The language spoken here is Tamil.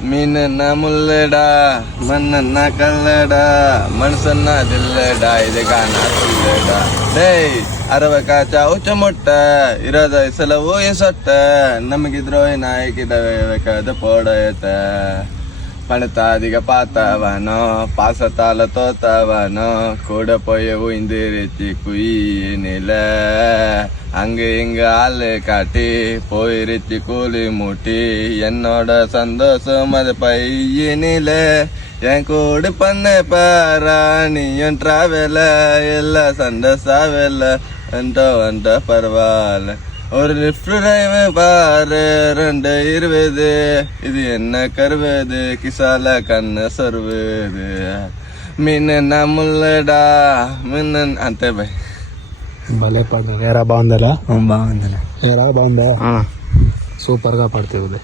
మీనన్న ముల్లడా మన్నన్న కల్లడా మనసన్న దిల్లడా ఇది గానా సుల్లడా ಡೇ 60 ಕಾಚ ಮೊಟ್ಟ ಇರೋದ ಸಲವು ಸೊಟ್ಟ ನಮಗಿದ್ರೋ ನಾಯಕಿದಬೇಕಾದ ಪೋಡಯತ பணத்தாதிக பார்த்தவனோ பாசத்தால தோத்தவனோ கூட போயவும் இந்திரிச்சு குயினில அங்கு இங்கு ஆளு காட்டி போயிருச்சு கூலி மூட்டி என்னோட சந்தோஷம் அது பையனில என் கூட பண்ண பாரா நீயும் டிராவல இல்ல சண்டை சாவல வந்த பரவாயில்ல ஒரு லிஃப்ட் டிரைவ் பாரு 220 இது என்ன கருவது கிசால கண்ணு சொருவது మీనన్న ముల్లడా మీనన్ అంతే బై భలే పాట ఏరా బాగుందా బాగుందా ఏరా బాగుందా సూపర్ గా పడుతుంది